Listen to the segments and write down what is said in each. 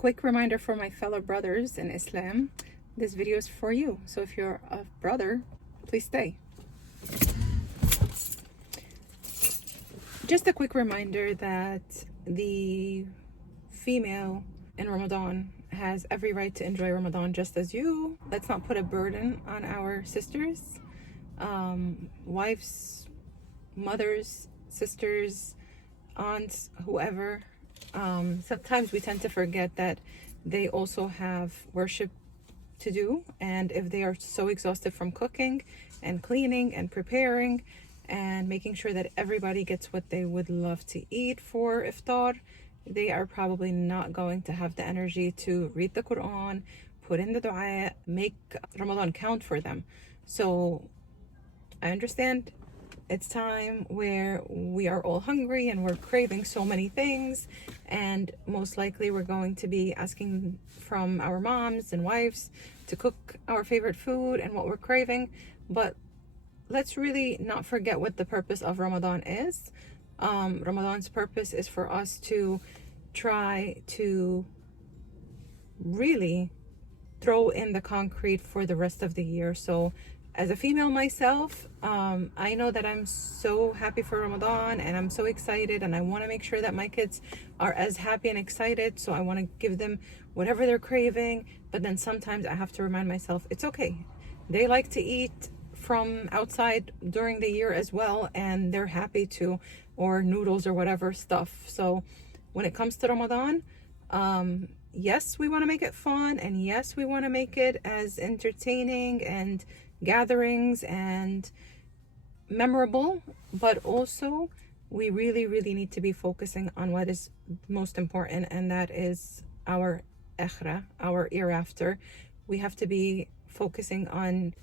Quick reminder for my fellow brothers in Islam, this video is for you. So if you're a brother, please stay. Just a quick reminder that the female in Ramadan has every right to enjoy Ramadan just as you. Let's not put a burden on our sisters, wives, mothers, sisters, aunts, whoever. Sometimes we tend to forget that they also have worship to do, and if they are so exhausted from cooking and cleaning and preparing and making sure that everybody gets what they would love to eat for iftar, they are probably not going to have the energy to read the Quran, put in the dua, make Ramadan count for them. So I understand it's time where we are all hungry and we're craving so many things, and most likely we're going to be asking from our moms and wives to cook our favorite food and what we're craving. But let's really not forget what the purpose of Ramadan is. Ramadan's purpose is for us to try to really throw in the concrete for the rest of the year. So as a female myself, I know that I'm so happy for Ramadan and I'm so excited, and I want to make sure that my kids are as happy and excited. So I want to give them whatever they're craving, but then sometimes I have to remind myself it's okay. They like to eat from outside during the year as well, and they're happy to, or noodles or whatever stuff. So when it comes to Ramadan, yes, we want to make it fun, and yes, we want to make it as entertaining and gatherings and memorable, but also we really need to be focusing on what is most important, and that is our akhirah, our hereafter. We have to be focusing on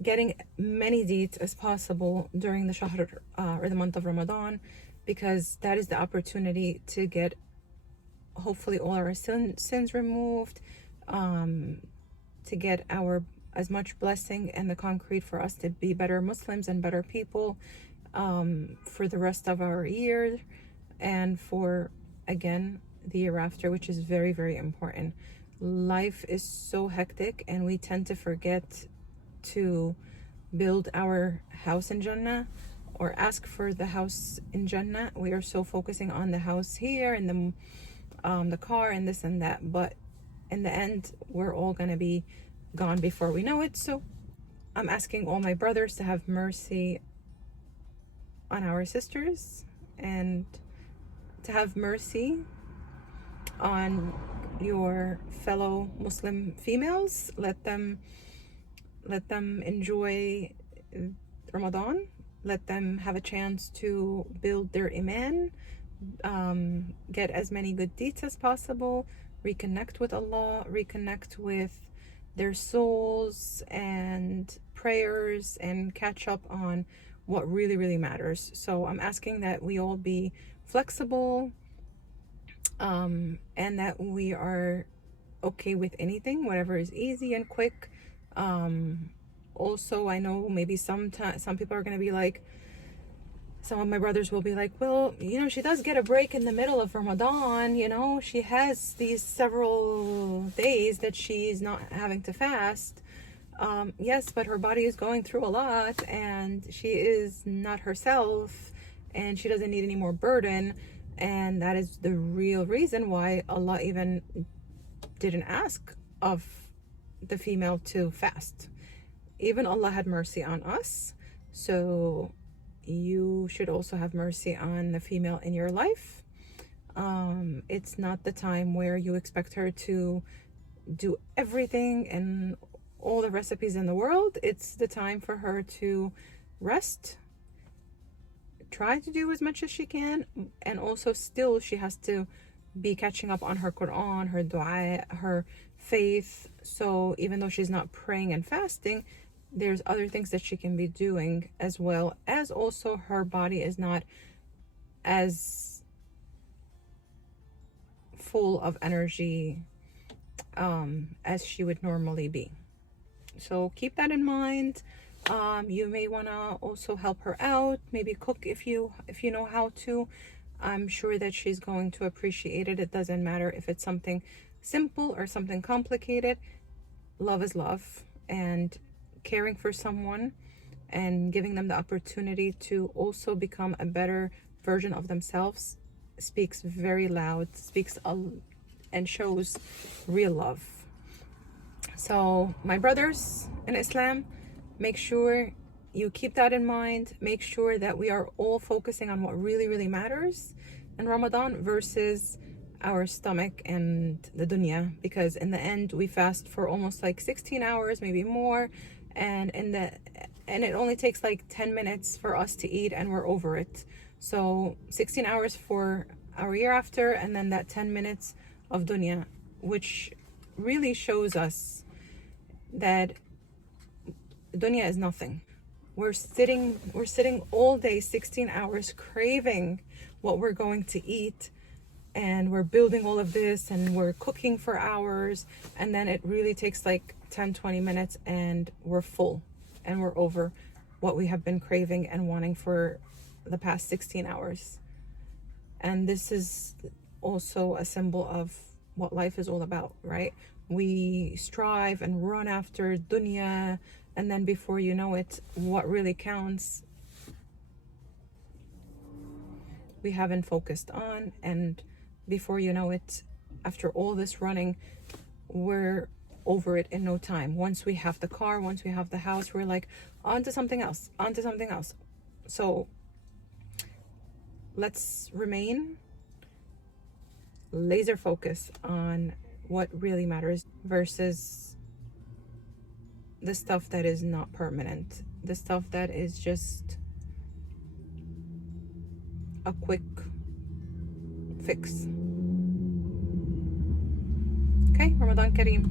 getting many deeds as possible during the shahr or the month of Ramadan, because that is the opportunity to get hopefully all our sins removed, to get our as much blessing and the concrete for us to be better Muslims and better people for the rest of our year, and for, again, the year after, which is very important. Life is so hectic and we tend to forget to build our house in Jannah or ask for the house in Jannah. We are so focusing on the house here and the car and this and that, but in the end we're all gonna be gone before we know it. So I'm asking all my brothers to have mercy on our sisters and to have mercy on your fellow Muslim females. Let them enjoy Ramadan. Let them have a chance to build their iman, get as many good deeds as possible, reconnect with Allah, reconnect with their souls and prayers, and catch up on what really matters. So I'm asking that we all be flexible, and that we are okay with anything, whatever is easy and quick. Also, I know maybe some people are going to be like, some of my brothers will be like, well, she does get a break in the middle of Ramadan, she has these several days that she's not having to fast. Yes, but her body is going through a lot and she is not herself and she doesn't need any more burden. And that is the real reason why Allah even didn't ask of the female to fast. Even Allah had mercy on us. So you should also have mercy on the female in your life. It's not the time where you expect her to do everything and all the recipes in the world. It's the time for her to rest, try to do as much as she can, and also still she has to be catching up on her Quran, her dua, her faith. So even though she's not praying and fasting, there's other things that she can be doing, as well as also her body is not as full of energy as she would normally be. So keep that in mind. You may want to also help her out, maybe cook if you know how to. I'm sure that she's going to appreciate it. It doesn't matter if it's something simple or something complicated. Love is love, and caring for someone and giving them the opportunity to also become a better version of themselves speaks very loud, and shows real love. So my brothers in Islam, make sure you keep that in mind. Make sure that we are all focusing on what really, really matters in Ramadan versus our stomach and the dunya, because in the end we fast for almost like 16 hours, maybe more, and it only takes like 10 minutes for us to eat and we're over it. So 16 hours for our year after, and then that 10 minutes of dunya, which really shows us that dunya is nothing. We're sitting all day, 16 hours, craving what we're going to eat, and we're building all of this and we're cooking for hours, and then it really takes like 10-20 minutes and we're full and we're over what we have been craving and wanting for the past 16 hours. And this is also a symbol of what life is all about, right? We strive and run after dunya, and then before you know it, what really counts we haven't focused on, and before you know it, after all this running, we're over it in no time. Once we have the car, once we have the house, we're like on to something else. So let's remain laser focused on what really matters versus the stuff that is not permanent, the stuff that is just a quick fix. Okay, Ramadan Kareem.